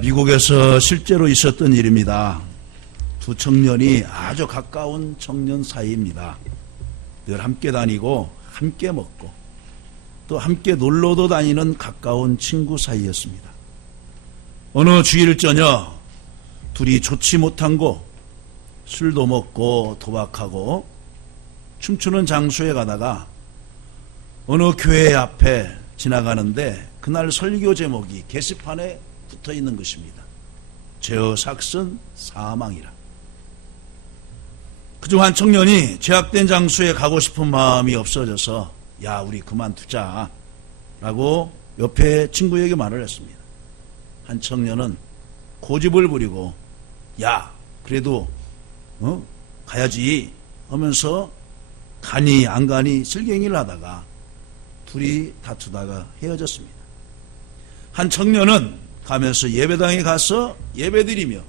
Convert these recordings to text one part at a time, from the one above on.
미국에서 실제로 있었던 일입니다. 두 청년이 아주 가까운 청년 사이입니다. 늘 함께 다니고 함께 먹고 또 함께 놀러도 다니는 가까운 친구 사이였습니다. 어느 주일 저녁 둘이 좋지 못한 곳 술도 먹고 도박하고 춤추는 장소에 가다가 어느 교회 앞에 지나가는데 그날 설교 제목이 게시판에 붙어 있는 것입니다. 죄의 삭은 사망이라. 그중 한 청년이 죄악된 장소에 가고 싶은 마음이 없어져서 야 우리 그만두자 라고 옆에 친구에게 말을 했습니다. 한 청년은 고집을 부리고 야 그래도 가야지 하면서 가니 안 가니 실갱이를 하다가 둘이 다투다가 헤어졌습니다. 한 청년은 가면서 예배당에 가서 예배드리며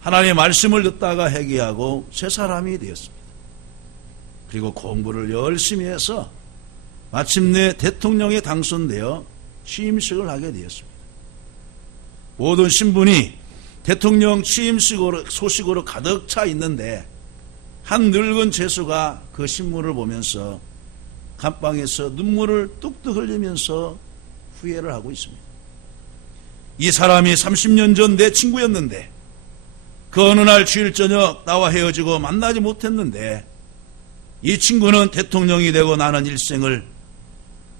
하나님의 말씀을 듣다가 회개하고 새 사람이 되었습니다. 그리고 공부를 열심히 해서 마침내 대통령에 당선되어 취임식을 하게 되었습니다. 모든 신분이 대통령 취임식으로 소식으로 가득 차 있는데 한 늙은 죄수가 그 신문을 보면서 감방에서 눈물을 뚝뚝 흘리면서 후회를 하고 있습니다. 이 사람이 30년 전 내 친구였는데 그 어느 날 주일 저녁 나와 헤어지고 만나지 못했는데 이 친구는 대통령이 되고 나는 일생을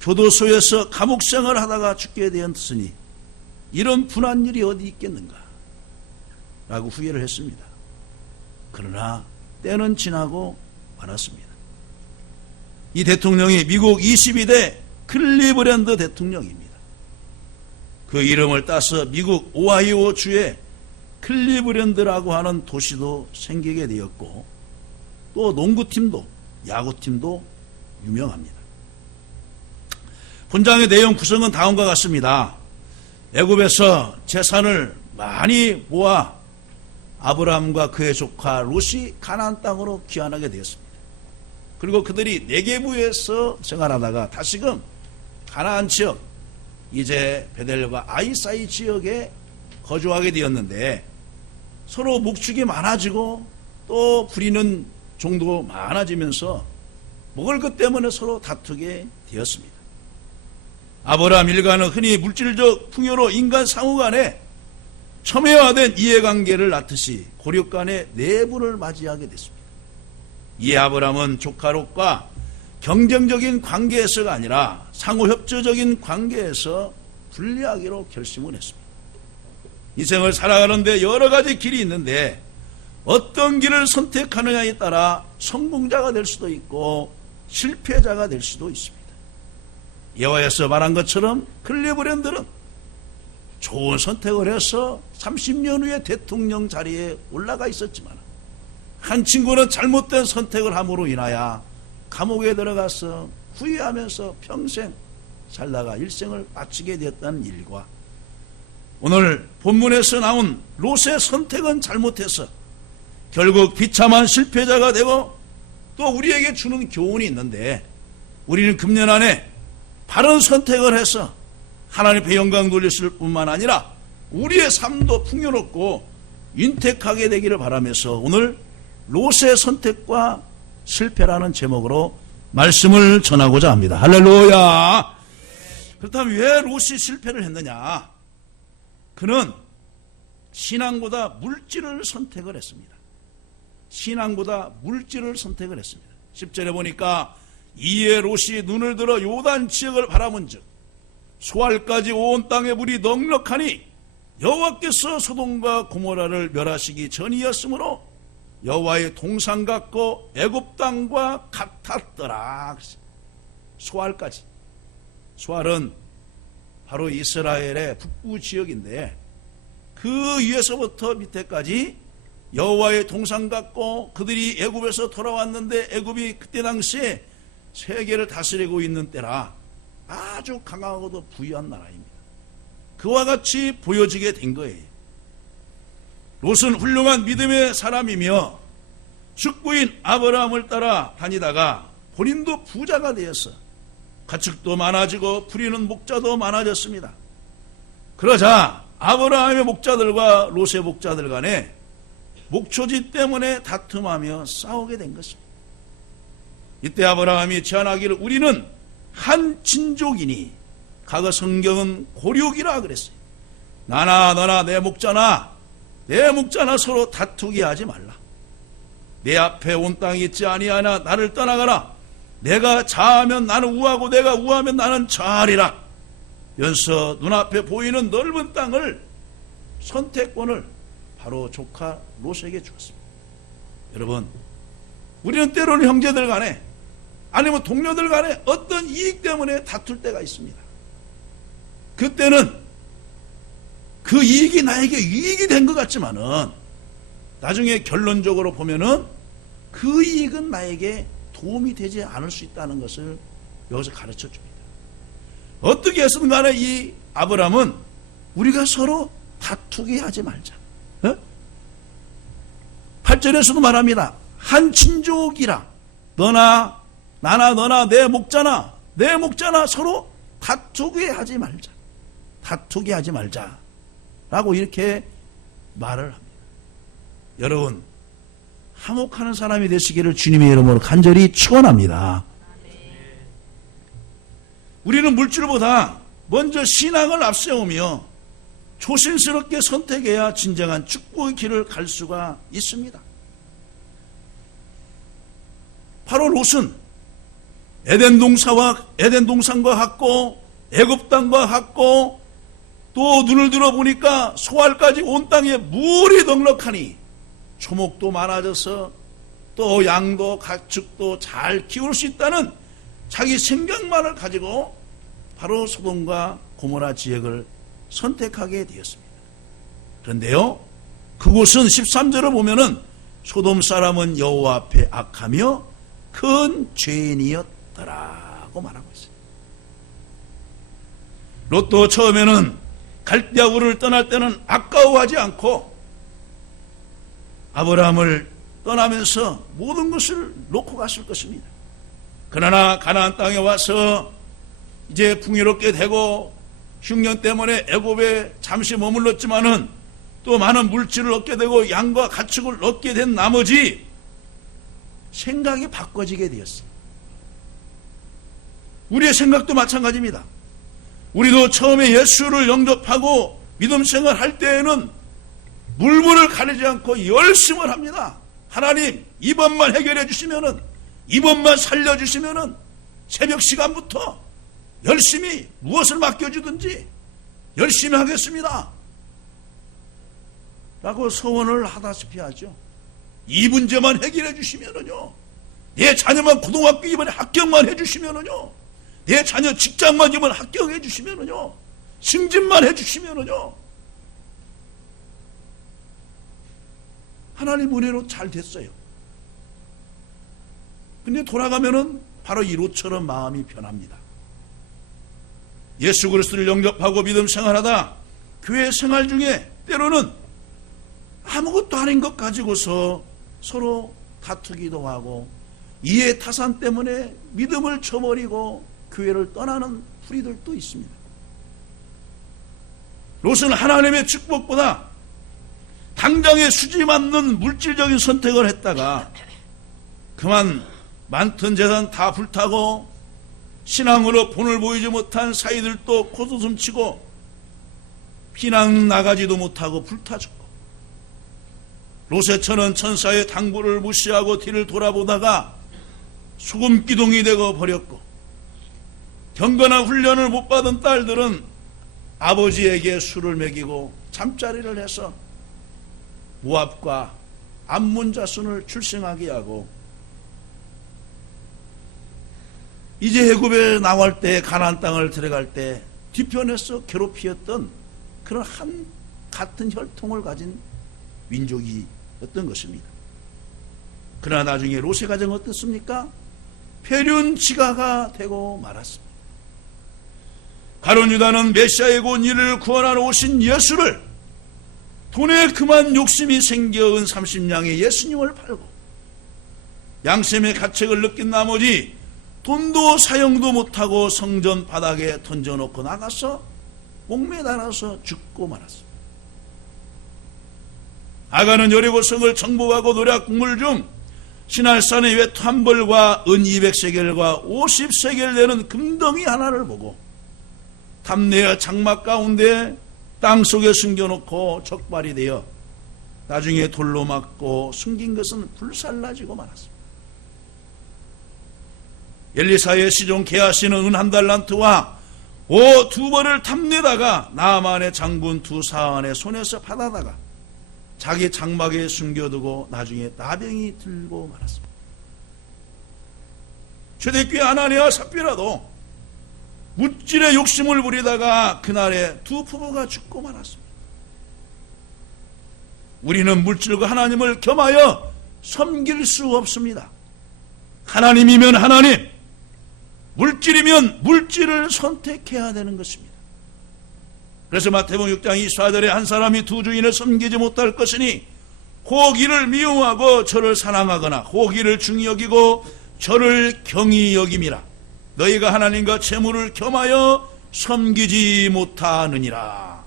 교도소에서 감옥생활을 하다가 죽게 되었으니 이런 분한 일이 어디 있겠는가 라고 후회를 했습니다. 그러나 때는 지나고 말았습니다. 이 대통령이 미국 22대 클리브랜드 대통령입니다. 그 이름을 따서 미국 오하이오 주의 클리브랜드라고 하는 도시도 생기게 되었고 또 농구팀도 야구팀도 유명합니다. 본장의 내용 구성은 다음과 같습니다. 애굽에서 재산을 많이 모아 아브라함과 그의 조카 롯이 가나안 땅으로 귀환하게 되었습니다. 그리고 그들이 네게부에서 생활하다가 다시금 가나안 지역 이제 베델과 아이 사이 지역에 거주하게 되었는데 서로 목축이 많아지고 또 부리는 종도 많아지면서 먹을 것 때문에 서로 다투게 되었습니다. 아브라함 일가는 흔히 물질적 풍요로 인간 상호 간에 첨예화된 이해관계를 낳듯이 고륙 간의 내분을 맞이하게 됐습니다. 이에 아브라함은 조카 롯과 경쟁적인 관계에서가 아니라 상호협조적인 관계에서 분리하기로 결심을 했습니다. 인생을 살아가는데 여러 가지 길이 있는데 어떤 길을 선택하느냐에 따라 성공자가 될 수도 있고 실패자가 될 수도 있습니다. 여호와에서 말한 것처럼 클리브랜드는 좋은 선택을 해서 30년 후에 대통령 자리에 올라가 있었지만 한 친구는 잘못된 선택을 함으로 인하여 감옥에 들어가서 후회하면서 평생 살다가 일생을 마치게 되었다는 일과 오늘 본문에서 나온 롯의 선택은 잘못해서 결국 비참한 실패자가 되고 또 우리에게 주는 교훈이 있는데 우리는 금년 안에 바른 선택을 해서 하나님의 영광 돌렸을 뿐만 아니라 우리의 삶도 풍요롭고 윤택하게 되기를 바라면서 오늘 롯의 선택과 실패라는 제목으로 말씀을 전하고자 합니다. 할렐루야. 그렇다면 왜 롯이 실패를 했느냐? 그는 신앙보다 물질을 선택을 했습니다. 신앙보다 물질을 선택을 했습니다. 10절에 보니까 이에 롯이 눈을 들어 요단 지역을 바라본즉 소알까지 온 땅의 물이 넉넉하니 여호와께서 소돔과 고모라를 멸하시기 전이었으므로 여호와의 동상 같고 애굽 땅과 같았더라. 소알까지. 소알은 바로 이스라엘의 북부 지역인데 그 위에서부터 밑에까지 여호와의 동상 같고 그들이 애굽에서 돌아왔는데 애굽이 그때 당시에 세계를 다스리고 있는 때라 아주 강하고도 부유한 나라입니다. 그와 같이 보여지게 된 거예요. 롯은 훌륭한 믿음의 사람이며 축부인 아브라함을 따라 다니다가 본인도 부자가 되어서 가축도 많아지고 부리는 목자도 많아졌습니다. 그러자 아브라함의 목자들과 롯의 목자들 간에 목초지 때문에 다툼하며 싸우게 된 것입니다. 이때 아브라함이 제안하기를 우리는 한 친족이니, 과거 성경은 고륙이라 그랬어요. 나나 너나 내 목자나 서로 다투게 하지 말라. 내 앞에 온 땅이 있지 아니하나 나를 떠나가라. 내가 좌하면 나는 우하고 내가 우하면 나는 좌하리라. 연서 눈앞에 보이는 넓은 땅을, 선택권을 바로 조카 롯에게 주었습니다. 여러분, 우리는 때로는 형제들 간에 아니면 동료들 간에 어떤 이익 때문에 다툴 때가 있습니다. 그때는 그 이익이 나에게 이익이 된 것 같지만은 나중에 결론적으로 보면은 그 이익은 나에게 도움이 되지 않을 수 있다는 것을 여기서 가르쳐 줍니다. 어떻게 해서든 간에 이 아브라함은 우리가 서로 다투게 하지 말자. 8절에서도 말합니다. 한 친족이라. 너나 나나 너나 내 목자나 서로 다투게 하지 말자. 다투게 하지 말자. 라고 이렇게 말을 합니다. 여러분, 화목하는 사람이 되시기를 주님의 이름으로 간절히 축원합니다. 우리는 물질보다 먼저 신앙을 앞세우며 조심스럽게 선택해야 진정한 축복의 길을 갈 수가 있습니다. 바로 롯은 에덴 동산과 같고 애굽 땅과 같고 또 눈을 들어보니까 소알까지 온 땅에 물이 넉넉하니 초목도 많아져서 또 양도 가축도 잘 키울 수 있다는 자기 생각만을 가지고 바로 소돔과 고모라 지역을 선택하게 되었습니다. 그런데요, 그곳은 13절을 보면은 소돔 사람은 여호와 앞에 악하며 큰 죄인이었더라고 말하고 있어요. 롯도 처음에는 갈대아 우르를 떠날 때는 아까워하지 않고 아브라함을 떠나면서 모든 것을 놓고 갔을 것입니다. 그러나 가나안 땅에 와서 이제 풍요롭게 되고 흉년 때문에 애굽에 잠시 머물렀지만은 또 많은 물질을 얻게 되고 양과 가축을 얻게 된 나머지 생각이 바꿔지게 되었어요. 우리의 생각도 마찬가지입니다. 우리도 처음에 예수를 영접하고 믿음 생활할 때에는 물불을 가리지 않고 열심을 합니다. 하나님, 이번만 해결해 주시면은, 이번만 살려주시면은 새벽 시간부터 열심히 무엇을 맡겨주든지 열심히 하겠습니다. 라고 소원을 하다시피 하죠. 이 문제만 해결해 주시면은요, 내 자녀만 고등학교 이번에 합격만 해주시면은요, 내 자녀 직장만 이번에 합격해 주시면은요, 승진만 해주시면은요, 하나님 은혜로 잘 됐어요. 근데 돌아가면은 바로 이 롯처럼 마음이 변합니다. 예수 그리스도를 영접하고 믿음 생활하다 교회 생활 중에 때로는 아무것도 아닌 것 가지고서 서로 다투기도 하고 이해 타산 때문에 믿음을 저버리고 교회를 떠나는 불의들도 있습니다. 롯은 하나님의 축복보다 당장의 수지 맞는 물질적인 선택을 했다가 그만 많던 재산 다 불타고 신앙으로 본을 보이지 못한 사이들도 코웃음 치고 피난 나가지도 못하고 불타 죽고, 롯의 처는 천사의 당부를 무시하고 뒤를 돌아보다가 소금 기둥이 되고 버렸고, 경건한 훈련을 못 받은 딸들은 아버지에게 술을 먹이고 잠자리를 해서 모압과 암몬 자손을 출생하게 하고, 이제 애굽에 나올 때 가나안 땅을 들어갈 때 뒤편에서 괴롭히었던 그런 한 같은 혈통을 가진 민족이었던 것입니다. 그러나 나중에 롯의 가정은 어떻습니까? 폐륜지가가 되고 말았습니다. 가룟 유다는 메시아의 곧 이를 구원하러 오신 예수를 돈에 그만 욕심이 생겨은 30냥의 예수님을 팔고 양심의 가책을 느낀 나머지 돈도 사용도 못하고 성전 바닥에 던져놓고 나가서 목매달아서 죽고 말았습니다. 아간은 여리고성을 정복하고 노략 국물 중 시날산의 외투 한 벌과 은 200세겔과 50세겔 되는 금덩이 하나를 보고 탐내어 장막 가운데 땅속에 숨겨놓고 적발이 되어 나중에 돌로 맞고 숨긴 것은 불살라지고 말았습니다. 엘리사의 시종 게하시는 은 한 달란트와 옷 2벌을 탐내다가 나만의 장군 2사환의 손에서 받아다가 자기 장막에 숨겨두고 나중에 나병이 들고 말았습니다. 초대교회 아나니아와 삽비라도 물질의 욕심을 부리다가 그날에 2 부부가 죽고 말았습니다. 우리는 물질과 하나님을 겸하여 섬길 수 없습니다. 하나님이면 하나님, 물질이면 물질을 선택해야 되는 것입니다. 그래서 마태복음 6장 24절에 한 사람이 2 주인을 섬기지 못할 것이니 혹 이를 미워하고 저를 사랑하거나 혹 이를 중히 여기고 저를 경히 여김이라. 너희가 하나님과 재물을 겸하여 섬기지 못하느니라.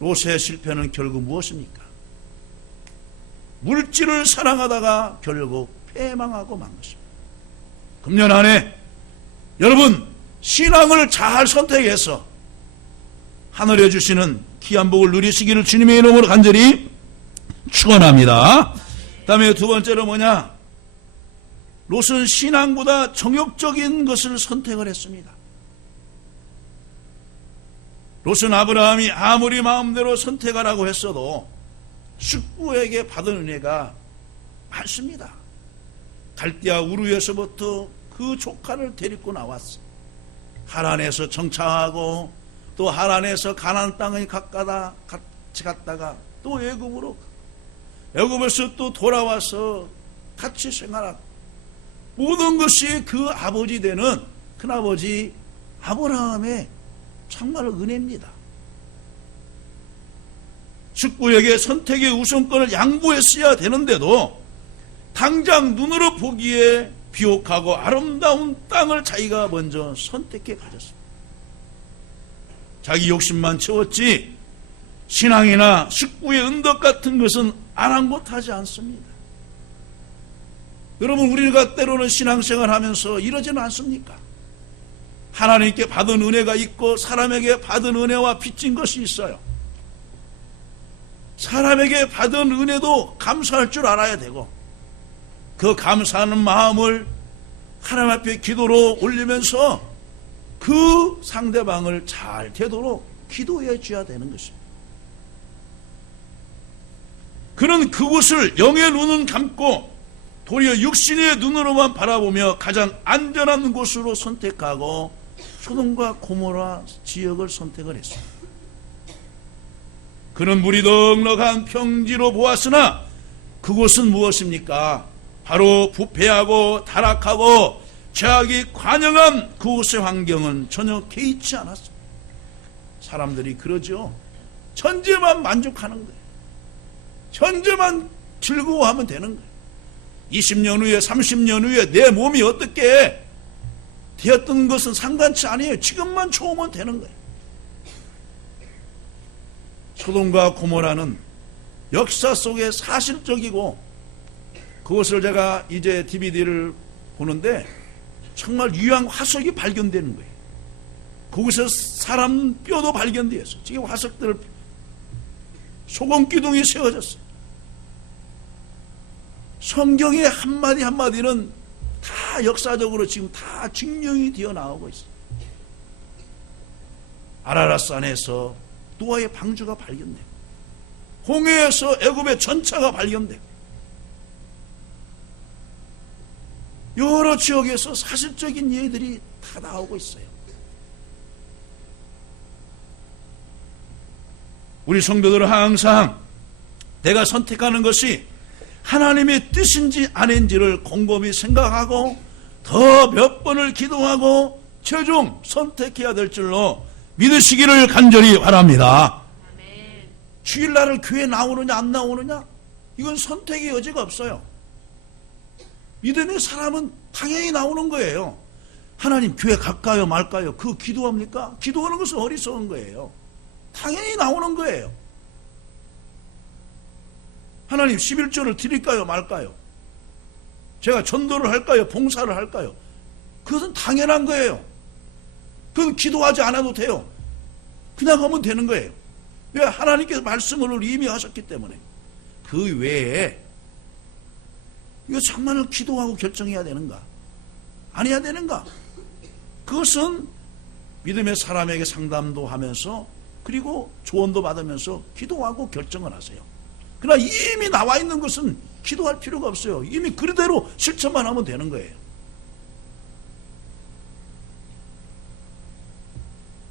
롯의 실패는 결국 무엇입니까? 물질을 사랑하다가 결국 패망하고 만 것입니다. 금년 안에 여러분 신앙을 잘 선택해서 하늘에 주시는 귀한 복을 누리시기를 주님의 이름으로 간절히 축원합니다. 그다음에 2번째로 뭐냐? 롯은 신앙보다 정욕적인 것을 선택을 했습니다. 롯은 아브라함이 아무리 마음대로 선택하라고 했어도 숙부에게 받은 은혜가 많습니다. 갈대아 우르에서부터 그 조카를 데리고 나왔어. 하란에서 정착하고 또 하란에서 가나안 땅에 같이 갔다가 또 애굽에서 또 돌아와서 같이 생활하고 모든 것이 그 아버지 되는 큰아버지 아브라함의 정말 은혜입니다. 숙부에게 선택의 우선권을 양보했어야 되는데도 당장 눈으로 보기에 비옥하고 아름다운 땅을 자기가 먼저 선택해 가졌습니다. 자기 욕심만 채웠지 신앙이나 숙부의 은덕 같은 것은 아랑곳하지 않습니다. 여러분 우리가 때로는 신앙생활 하면서 이러지는 않습니까? 하나님께 받은 은혜가 있고 사람에게 받은 은혜와 빚진 것이 있어요. 사람에게 받은 은혜도 감사할 줄 알아야 되고 그 감사하는 마음을 하나님 앞에 기도로 올리면서 그 상대방을 잘 되도록 기도해 줘야 되는 것입니다. 그는 그곳을 영의 눈은 감고 도리어 육신의 눈으로만 바라보며 가장 안전한 곳으로 선택하고 소돔과 고모라 지역을 선택을 했습니다. 그는 물이 넉넉한 평지로 보았으나 그곳은 무엇입니까? 바로 부패하고 타락하고 죄악이 관영한 그곳의 환경은 전혀 개의치 않았습니다. 사람들이 그러죠. 현재만 만족하는 거예요. 현재만 즐거워하면 되는 거예요. 20년 후에 30년 후에 내 몸이 어떻게 되었던 것은 상관치 않아요. 지금만 좋으면 되는 거예요. 소돔과 고모라는 역사 속에 사실적이고 그것을 제가 이제 DVD를 보는데 정말 유황 화석이 발견되는 거예요. 거기서 사람 뼈도 발견되었어요. 지금 화석들 소금 기둥이 세워졌어요. 성경의 한마디 한마디는 다 역사적으로 지금 다 증명이 되어 나오고 있어요. 아라랏산에서 노아의 방주가 발견되고 홍해에서 애굽의 전차가 발견되고 여러 지역에서 사실적인 예들이 다 나오고 있어요. 우리 성도들은 항상 내가 선택하는 것이 하나님의 뜻인지 아닌지를 곰곰이 생각하고 더 몇 번을 기도하고 최종 선택해야 될 줄로 믿으시기를 간절히 바랍니다. 아멘. 주일날을 교회 나오느냐 안 나오느냐 이건 선택의 여지가 없어요. 믿음의 사람은 당연히 나오는 거예요. 하나님 교회 갈까요 말까요? 그 기도합니까? 기도하는 것은 어리석은 거예요. 당연히 나오는 거예요. 하나님 11조를 드릴까요 말까요? 제가 전도를 할까요? 봉사를 할까요? 그것은 당연한 거예요. 그건 기도하지 않아도 돼요. 그냥 하면 되는 거예요. 왜? 하나님께서 말씀을 이미 하셨기 때문에. 그 외에 이거 정말 기도하고 결정해야 되는가? 안 해야 되는가? 그것은 믿음의 사람에게 상담도 하면서 그리고 조언도 받으면서 기도하고 결정을 하세요. 그러나 이미 나와 있는 것은 기도할 필요가 없어요. 이미 그대로 실천만 하면 되는 거예요.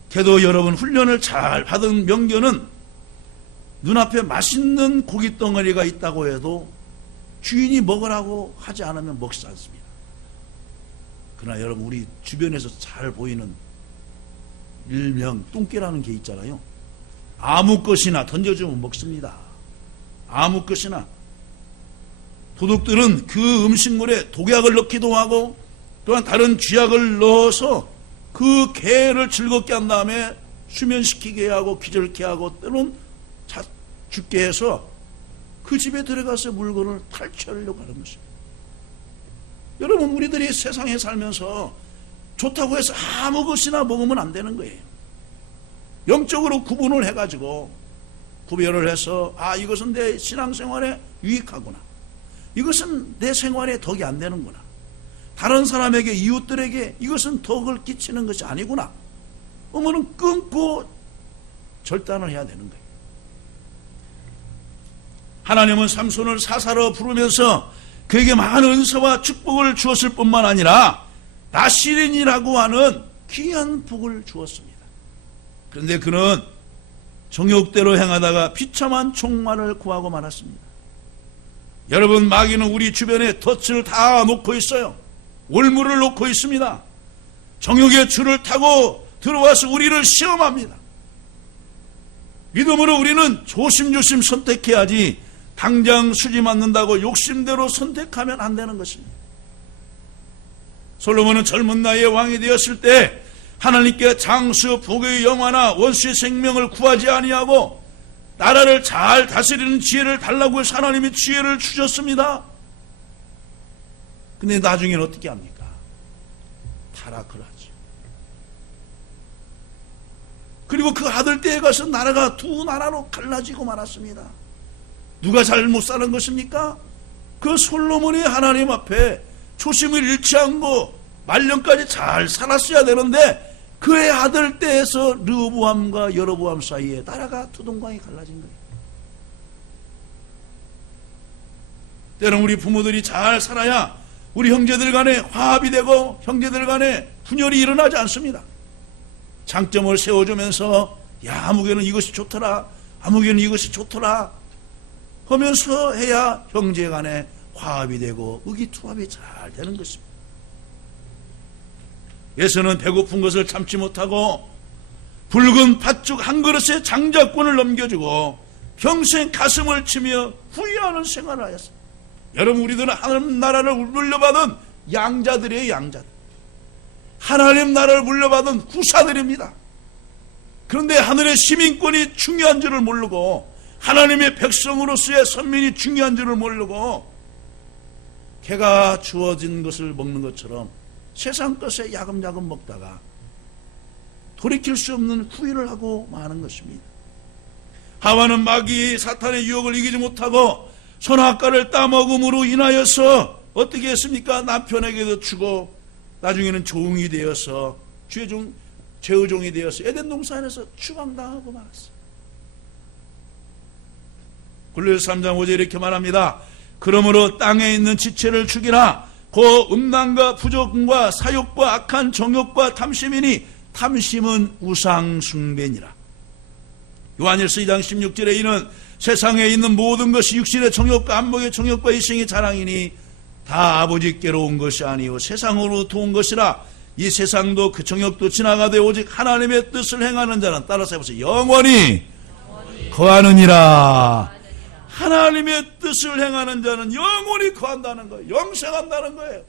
걔도 여러분 훈련을 잘 받은 명견은 눈앞에 맛있는 고기 덩어리가 있다고 해도 주인이 먹으라고 하지 않으면 먹지 않습니다. 그러나 여러분 우리 주변에서 잘 보이는 일명 똥개라는 게 있잖아요. 아무 것이나 던져주면 먹습니다. 아무 것이나. 도둑들은 그 음식물에 독약을 넣기도 하고 또한 다른 쥐약을 넣어서 그 개를 즐겁게 한 다음에 수면시키게 하고 기절케 하고 때론 죽게 해서 그 집에 들어가서 물건을 탈취하려고 하는 것입니다. 여러분 우리들이 세상에 살면서 좋다고 해서 아무 것이나 먹으면 안 되는 거예요. 영적으로 구분을 해가지고 구별을 해서 이것은 내 신앙생활에 유익하구나. 이것은 내 생활에 덕이 안 되는구나. 다른 사람에게 이웃들에게 이것은 덕을 끼치는 것이 아니구나. 그러면 끊고 절단을 해야 되는 거예요. 하나님은 삼손을 사사로 부르면서 그에게 많은 은사와 축복을 주었을 뿐만 아니라 나시린이라고 하는 귀한 복을 주었습니다. 그런데 그는 정욕대로 행하다가 비참한 종말을 구하고 말았습니다. 여러분 마귀는 우리 주변에 덫을 다 놓고 있어요. 올무를 놓고 있습니다. 정욕의 줄을 타고 들어와서 우리를 시험합니다. 믿음으로 우리는 조심조심 선택해야지 당장 수지 맞는다고 욕심대로 선택하면 안 되는 것입니다. 솔로몬은 젊은 나이에 왕이 되었을 때 하나님께 장수, 복의 영화나 원수의 생명을 구하지 아니하고 나라를 잘 다스리는 지혜를 달라고 해서 하나님이 지혜를 주셨습니다. 근데 나중에는 어떻게 합니까? 타락을 하죠. 그리고 그 아들 때에 가서 나라가 두 나라로 갈라지고 말았습니다. 누가 잘못 사는 것입니까? 그 솔로몬이 하나님 앞에 초심을 잃지 않고 말년까지 잘 살았어야 되는데 그의 아들 때에서 르호보암과 여로보암 사이에 나라가 두동강이 갈라진 거예요. 때론 우리 부모들이 잘 살아야 우리 형제들 간에 화합이 되고 형제들 간에 분열이 일어나지 않습니다. 장점을 세워주면서 아무개는 이것이 좋더라, 아무개는 이것이 좋더라 하면서 해야 형제 간에 화합이 되고 의기투합이 잘 되는 것입니다. 예수는 배고픈 것을 참지 못하고 붉은 팥죽 한 그릇에 장자권을 넘겨주고 평생 가슴을 치며 후회하는 생활을 하였습니다. 여러분 우리들은 하나님 나라를 물려받은 양자들이에요. 양자들. 하나님 나라를 물려받은 구사들입니다. 그런데 하늘의 시민권이 중요한 줄을 모르고 하나님의 백성으로서의 선민이 중요한 줄을 모르고 개가 주어진 것을 먹는 것처럼 세상 것에 야금야금 먹다가 돌이킬 수 없는 후회를 하고 마는 것입니다. 하와는 마귀 사탄의 유혹을 이기지 못하고 선악과를 따먹음으로 인하여서 어떻게 했습니까? 남편에게도 주고 나중에는 종이 되어서 죄의 종이 되어서 에덴 동산에서 추방당하고 말았어요. 골로새 3장 5절에 이렇게 말합니다. 그러므로 땅에 있는 지체를 죽이라. 그 음란과 부정과 사욕과 악한 정욕과 탐심이니 탐심은 우상 숭배니라. 요한일서 2장 16절에 이는 세상에 있는 모든 것이 육신의 정욕과 안목의 정욕과 이생의 자랑이니 다 아버지께로 온 것이 아니요 세상으로부터 온 것이라. 이 세상도 그 정욕도 지나가되 오직 하나님의 뜻을 행하는 자는, 따라서 해보세요, 영원히 거하느니라. 하나님의 뜻을 행하는 자는 영원히 거한다는 거예요. 영생한다는 거예요.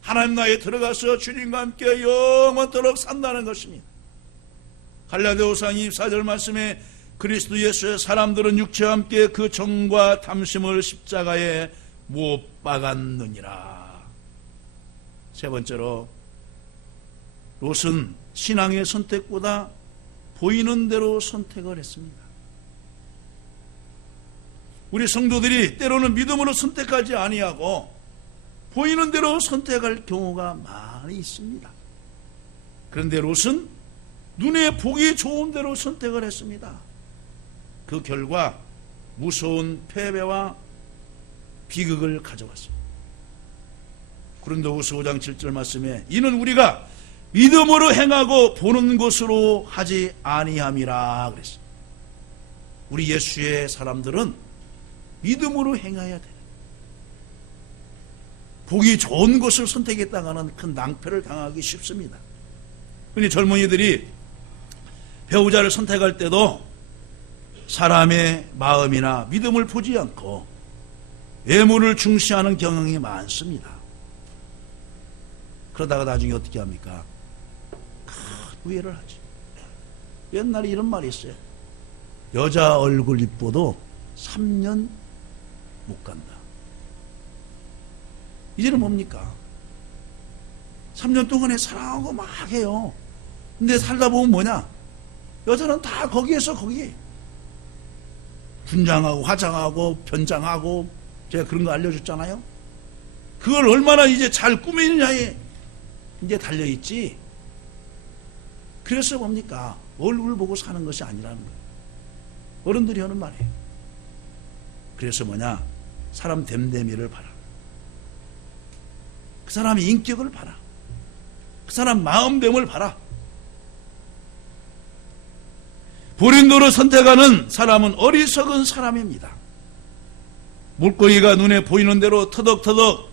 하나님 나라에 들어가서 주님과 함께 영원토록 산다는 것입니다. 갈라디아서 24절 말씀에 그리스도 예수의 사람들은 육체와 함께 그 정과 탐심을 십자가에 못 박았느니라. 세 번째로, 롯은 신앙의 선택보다 보이는 대로 선택을 했습니다. 우리 성도들이 때로는 믿음으로 선택하지 아니하고 보이는 대로 선택할 경우가 많이 있습니다. 그런데 롯은 눈에 보기 좋은 대로 선택을 했습니다. 그 결과 무서운 패배와 비극을 가져왔습니다. 고린도후서 5장 7절 말씀에 이는 우리가 믿음으로 행하고 보는 것으로 하지 아니함이라 그랬습니다. 우리 예수의 사람들은 믿음으로 행해야 돼요. 보기 좋은 것을 선택했다가는 큰 낭패를 당하기 쉽습니다. 흔히 젊은이들이 배우자를 선택할 때도 사람의 마음이나 믿음을 보지 않고 외모를 중시하는 경향이 많습니다. 그러다가 나중에 어떻게 합니까? 큰 후회를 하죠. 옛날에 이런 말이 있어요. 여자 얼굴 이뻐도 3년 못 간다. 이제는 뭡니까? 3년 동안에 사랑하고 막 해요. 근데 살다 보면 뭐냐? 여자는 다 거기에서 거기에 분장하고 화장하고 변장하고 제가 그런 거 알려줬잖아요. 그걸 얼마나 이제 잘 꾸미느냐에 이제 달려있지. 그래서 뭡니까? 얼굴 보고 사는 것이 아니라는 거예요. 어른들이 하는 말이에요. 그래서 뭐냐? 사람 됨됨이를 봐라. 그 사람의 인격을 봐라. 그 사람 마음됨을 봐라. 보린도를 선택하는 사람은 어리석은 사람입니다. 물고기가 눈에 보이는 대로 터덕터덕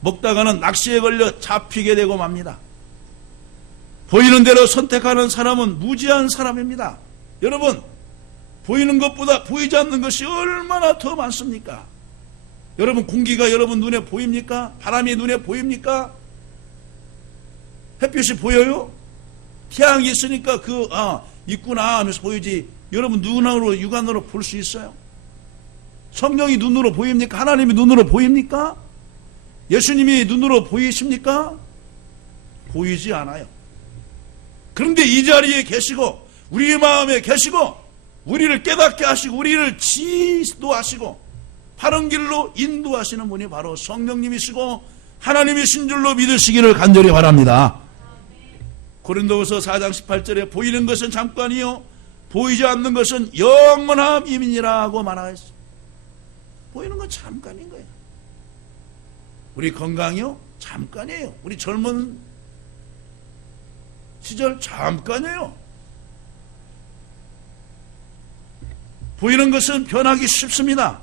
먹다가는 낚시에 걸려 잡히게 되고 맙니다. 보이는 대로 선택하는 사람은 무지한 사람입니다. 여러분, 보이는 것보다 보이지 않는 것이 얼마나 더 많습니까? 여러분, 공기가 여러분 눈에 보입니까? 바람이 눈에 보입니까? 햇빛이 보여요? 태양이 있으니까 있구나 하면서 보이지. 여러분 눈으로, 육안으로 볼 수 있어요? 성령이 눈으로 보입니까? 하나님이 눈으로 보입니까? 예수님이 눈으로 보이십니까? 보이지 않아요. 그런데 이 자리에 계시고 우리의 마음에 계시고 우리를 깨닫게 하시고 우리를 지도하시고 바른 길로 인도하시는 분이 바로 성령님이시고 하나님이신 줄로 믿으시기를 간절히 바랍니다. 고린도후서 4장 18절에 보이는 것은 잠깐이요 보이지 않는 것은 영원함이니라고 말하였어요. 보이는 건 잠깐인 거예요. 우리 건강이요 잠깐이에요. 우리 젊은 시절 잠깐이에요. 보이는 것은 변하기 쉽습니다.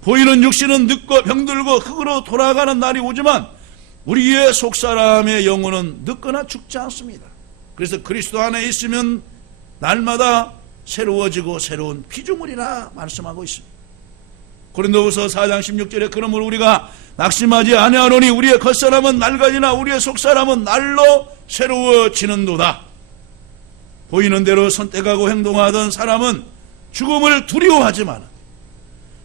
보이는 육신은 늙고 병들고 흙으로 돌아가는 날이 오지만 우리의 속사람의 영혼은 늙거나 죽지 않습니다. 그래서 그리스도 안에 있으면 날마다 새로워지고 새로운 피조물이라 말씀하고 있습니다. 고린도후서 4장 16절에 그러므로 우리가 낙심하지 아니하노니 우리의 겉사람은 낡아지나 우리의 속사람은 날로 새로워지는도다. 보이는 대로 선택하고 행동하던 사람은 죽음을 두려워하지만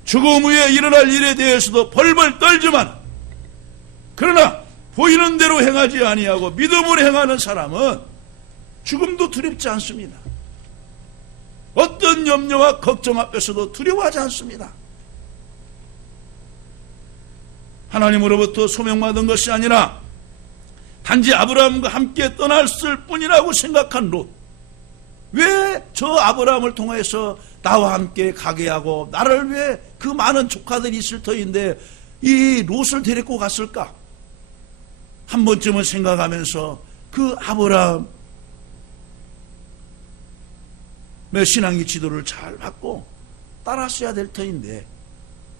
죽음 후에 일어날 일에 대해서도 벌벌 떨지만 그러나 보이는 대로 행하지 아니하고 믿음으로 행하는 사람은 죽음도 두렵지 않습니다. 어떤 염려와 걱정 앞에서도 두려워하지 않습니다. 하나님으로부터 소명받은 것이 아니라 단지 아브라함과 함께 떠났을 뿐이라고 생각한 롯. 왜 저 아브라함을 통해서 나와 함께 가게 하고 나를 위해 그 많은 조카들이 있을 터인데 이 롯을 데리고 갔을까? 한 번쯤은 생각하면서 그 아브라함의 신앙의 지도를 잘 받고 따랐어야 될 터인데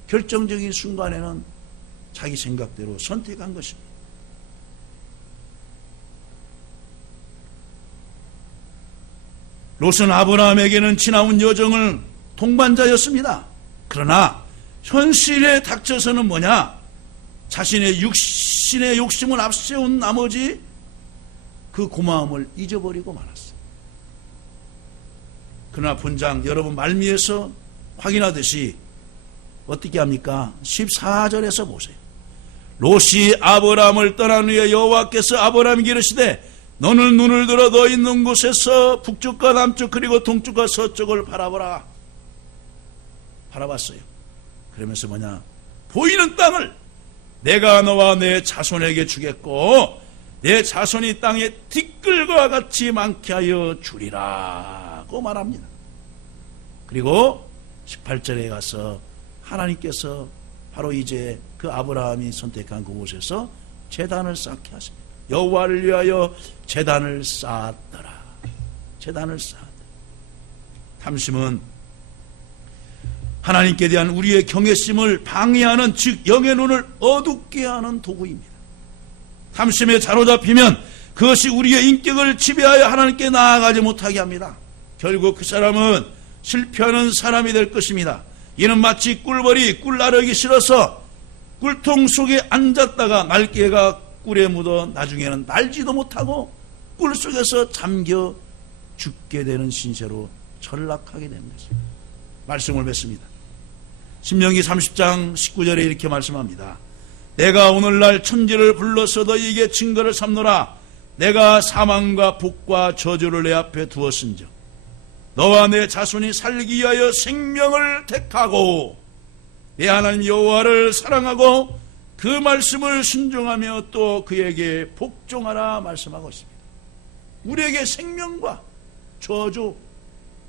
결정적인 순간에는 자기 생각대로 선택한 것입니다. 롯은 아브라함에게는 지나온 여정을 동반자였습니다. 그러나 현실에 닥쳐서는 뭐냐? 자신의 육신의 욕심을 앞세운 나머지 그 고마움을 잊어버리고 말았어요. 그러나 본장 여러분 말미에서 확인하듯이 어떻게 합니까? 14절에서 보세요. 롯이 아브라함을 떠난 후에 여호와께서 아브라함에게 이르시되 너는 눈을 들어 너 있는 곳에서 북쪽과 남쪽 그리고 동쪽과 서쪽을 바라보라. 바라봤어요. 그러면서 뭐냐? 보이는 땅을 내가 너와 내 자손에게 주겠고 내 자손이 땅에 티끌과 같이 많게 하여 주리라고 말합니다. 그리고 18절에 가서 하나님께서 바로 이제 그 아브라함이 선택한 그곳에서 제단을 쌓게 하십니다. 여호와를 위하여 제단을 쌓았더라. 제단을 쌓았더라. 탐심은 하나님께 대한 우리의 경외심을 방해하는, 즉 영의 눈을 어둡게 하는 도구입니다. 탐심에 사로잡히면 그것이 우리의 인격을 지배하여 하나님께 나아가지 못하게 합니다. 결국 그 사람은 실패하는 사람이 될 것입니다. 이는 마치 꿀벌이 꿀 나르기 싫어서 꿀통 속에 앉았다가 날개가 꿀에 묻어 나중에는 날지도 못하고 꿀 속에서 잠겨 죽게 되는 신세로 전락하게 되는 것입니다. 말씀을 맺습니다. 신명기 30장 19절에 이렇게 말씀합니다. 내가 오늘날 천지를 불러서 너희에게 증거를 삼노라. 내가 사망과 복과 저주를 내 앞에 두었은즉 너와 내 자손이 살기 위하여 생명을 택하고 내 하나님 여호와를 사랑하고 그 말씀을 순종하며 또 그에게 복종하라 말씀하고 있습니다. 우리에게 생명과 저주,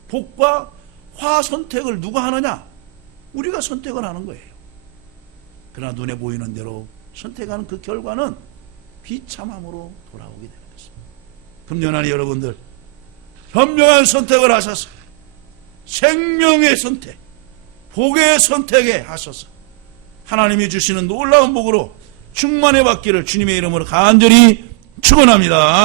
복과 화 선택을 누가 하느냐? 우리가 선택을 하는 거예요. 그러나 눈에 보이는 대로 선택하는 그 결과는 비참함으로 돌아오게 되는 것입니다. 금년한 여러분들 현명한 선택을 하셔서 생명의 선택, 복의 선택에 하셔서 하나님이 주시는 놀라운 복으로 충만해 받기를 주님의 이름으로 간절히 축원합니다.